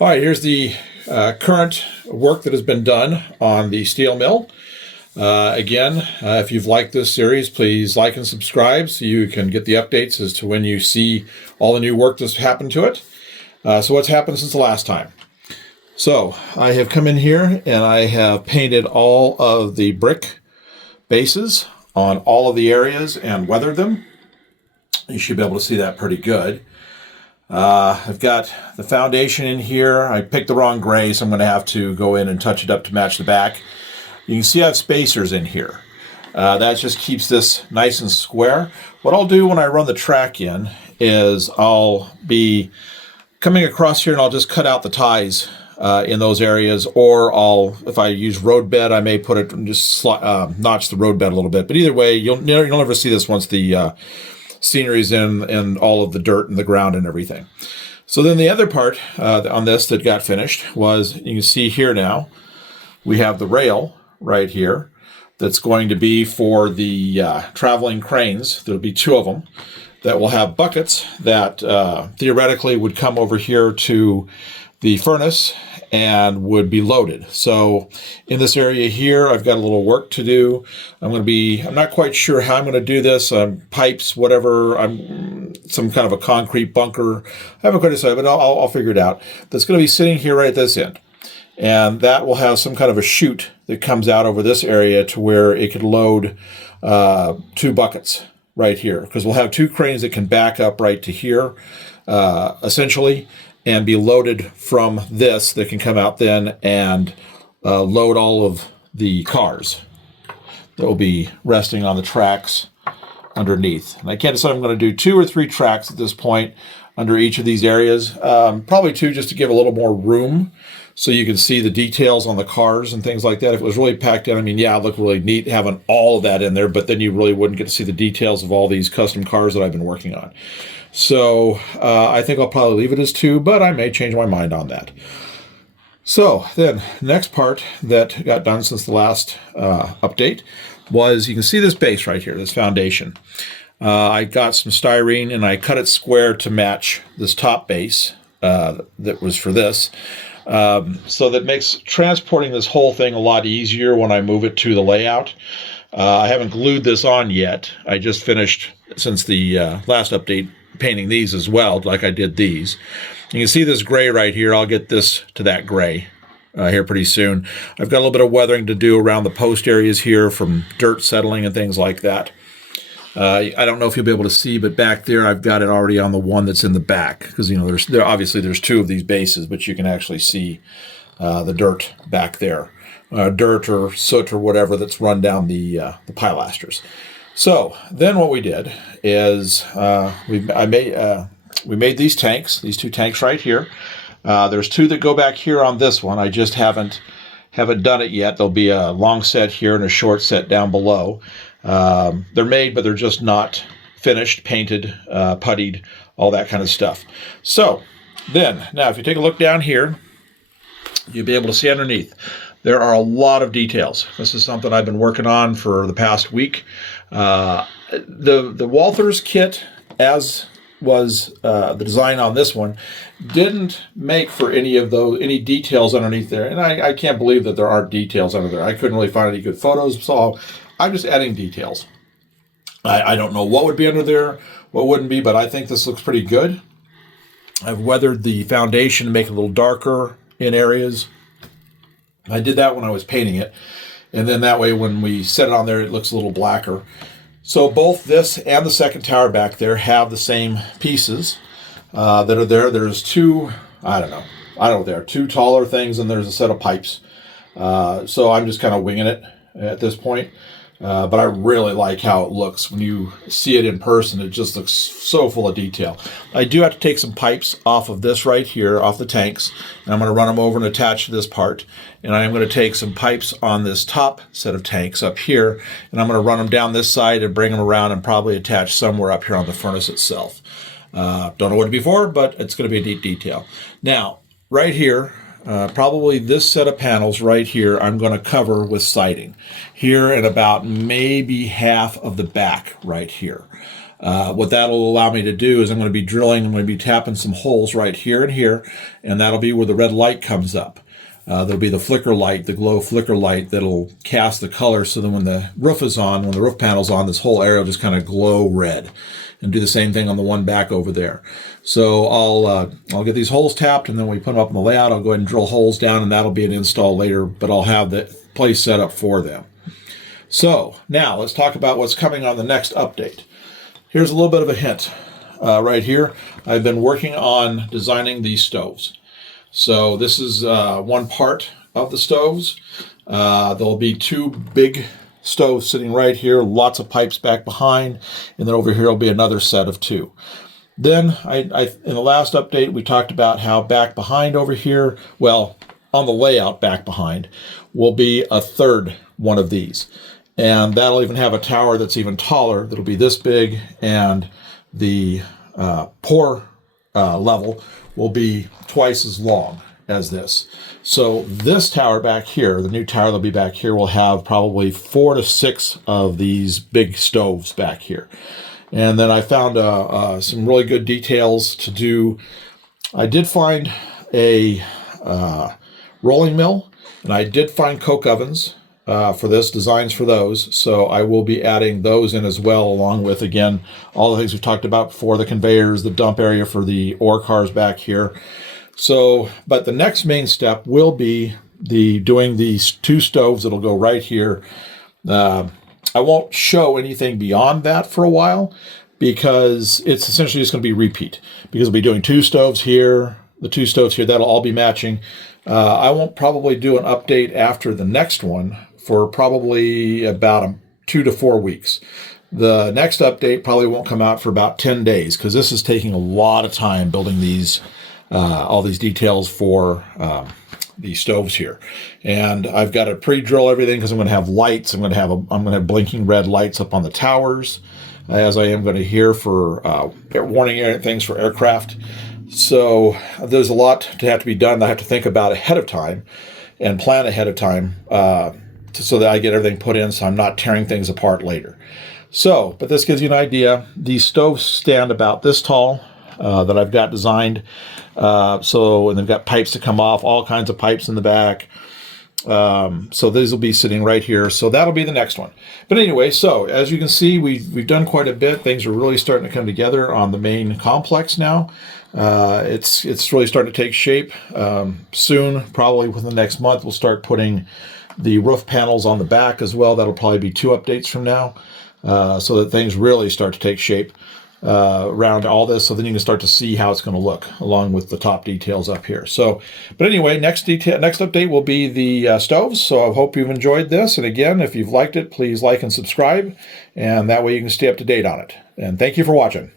All right, here's the current work that has been done on the steel mill. Again, if you've liked this series, please like and subscribe so you can get the updates as to when you see all the new work that's happened to it. So what's happened since the last time? So I have come in here and I have painted all of the brick bases on all of the areas and weathered them. You should be able to see that pretty good. I've got the foundation in here. I picked the wrong gray, so I'm going to have to go in and touch it up to match the back. You can see I have spacers in here. That just keeps this nice and square. What I'll do when I run the track in is I'll be coming across here and I'll just cut out the ties in those areas, or if I use road bed, I may put it and just notch the road bed a little bit. But either way, you'll never see this once the scenery's in and all of the dirt and the ground and everything. So then the other part on this that got finished was, you can see here now, we have the rail right here that's going to be for the traveling cranes. There'll be two of them that will have buckets that theoretically would come over here to the furnace and would be loaded. So in this area here, I've got a little work to do. I'm not quite sure how I'm going to do this. Pipes, whatever, some kind of a concrete bunker. I haven't quite decided, but I'll figure it out. That's going to be sitting here right at this end. And that will have some kind of a chute that comes out over this area to where it could load two buckets right here. Because we'll have two cranes that can back up right to here, essentially, and be loaded from this that can come out then and load all of the cars that will be resting on the tracks underneath. And I can't decide if I'm going to do 2 or 3 tracks at this point under each of these areas. Probably 2 just to give a little more room so you can see the details on the cars and things like that. If it was really packed in, I mean, yeah, it'd look really neat having all of that in there, but then you really wouldn't get to see the details of all these custom cars that I've been working on. So I think I'll probably leave it as 2, but I may change my mind on that. So then, next part that got done since the last update was, you can see this base right here, this foundation. I got some styrene and I cut it square to match this top base that was for this. So that makes transporting this whole thing a lot easier when I move it to the layout. I haven't glued this on yet. I just finished, since the last update, painting these as well, like I did these. You can see this gray right here. I'll get this to that gray here pretty soon. I've got a little bit of weathering to do around the post areas here from dirt settling and things like that. I don't know if you'll be able to see, but back there I've got it already on the one that's in the back, because obviously there's 2 of these bases, but you can actually see the dirt back there, dirt or soot or whatever that's run down the pilasters. So then what we did is we made these tanks, these 2 tanks right here. There's 2 that go back here on this one. I just haven't done it yet. There'll be a long set here and a short set down below. They're made, but they're just not finished, painted, puttied, all that kind of stuff. So then, now if you take a look down here, you'll be able to see underneath. There are a lot of details. This is something I've been working on for the past week. The Walthers kit, as was the design on this one, didn't make for any details underneath there. And I can't believe that there aren't details under there. I couldn't really find any good photos, so I'm just adding details. I don't know what would be under there, what wouldn't be, but I think this looks pretty good. I've weathered the foundation to make it a little darker in areas. I did that when I was painting it, and then that way when we set it on there, it looks a little blacker. So both this and the second tower back there have the same pieces that are there. There's 2, there are 2 taller things, and there's a set of pipes. So I'm just kind of winging it at this point. But I really like how it looks. When you see it in person, it just looks so full of detail. I do have to take some pipes off of this right here, off the tanks, and I'm going to run them over and attach to this part. And I am going to take some pipes on this top set of tanks up here, and I'm going to run them down this side and bring them around and probably attach somewhere up here on the furnace itself. Don't know what it'd be for, but it's going to be a neat detail. Now, right here, probably this set of panels right here, I'm going to cover with siding here and about maybe half of the back right here. What that'll allow me to do is I'm going to be drilling, I'm going to be tapping some holes right here and here, and that'll be where the red light comes up. There'll be the flicker light, the glow flicker light that'll cast the color, so then when the roof is on, when the roof panel's on, this whole area will just kind of glow red. And do the same thing on the one back over there. So I'll get these holes tapped, and then when we put them up in the layout, I'll go ahead and drill holes down, and that'll be an install later, but I'll have the place set up for them. So now let's talk about what's coming on the next update. Here's a little bit of a hint right here. I've been working on designing these stoves. So this is one part of the stoves. There'll be two big stoves sitting right here, lots of pipes back behind, and then over here will be another set of two. Then in the last update, we talked about how back behind over here, well, on the layout back behind, will be a third one of these. And that'll even have a tower that's even taller, that'll be this big, and the pour level will be twice as long as this. So this tower back here, the new tower that'll be back here, will have probably 4 to 6 of these big stoves back here. And then I found some really good details to do. I did find a rolling mill, and I did find coke ovens for this, designs for those. So I will be adding those in as well, along with, again, all the things we've talked about before, the conveyors, the dump area for the ore cars back here. So, but the next main step will be doing these two stoves that'll go right here. I won't show anything beyond that for a while, because it's essentially just going to be repeat, because we'll be doing two stoves here, the two stoves here, that'll all be matching. I won't probably do an update after the next one for probably about 2 to 4 weeks. The next update probably won't come out for about 10 days, because this is taking a lot of time building these all these details for the stoves here. And I've got to pre-drill everything, because I'm going to have lights. I'm going to have blinking red lights up on the towers, as I am going to here for warning things for aircraft. So there's a lot to have to be done that I have to think about ahead of time and plan ahead of time so that I get everything put in, so I'm not tearing things apart later. So, but this gives you an idea. These stoves stand about this tall. That I've got designed. And they've got pipes to come off, all kinds of pipes in the back. So these will be sitting right here. So that'll be the next one. But anyway, so as you can see, we've done quite a bit. Things are really starting to come together on the main complex now. It's really starting to take shape. Soon, probably within the next month, we'll start putting the roof panels on the back as well. That'll probably be 2 updates from now, so that things really start to take shape around all this, so then you can start to see how it's going to look along with the top details up here. So, but anyway, next update will be the stoves. So I hope you've enjoyed this, and again, if you've liked it, please like and subscribe, and that way you can stay up to date on it. And thank you for watching.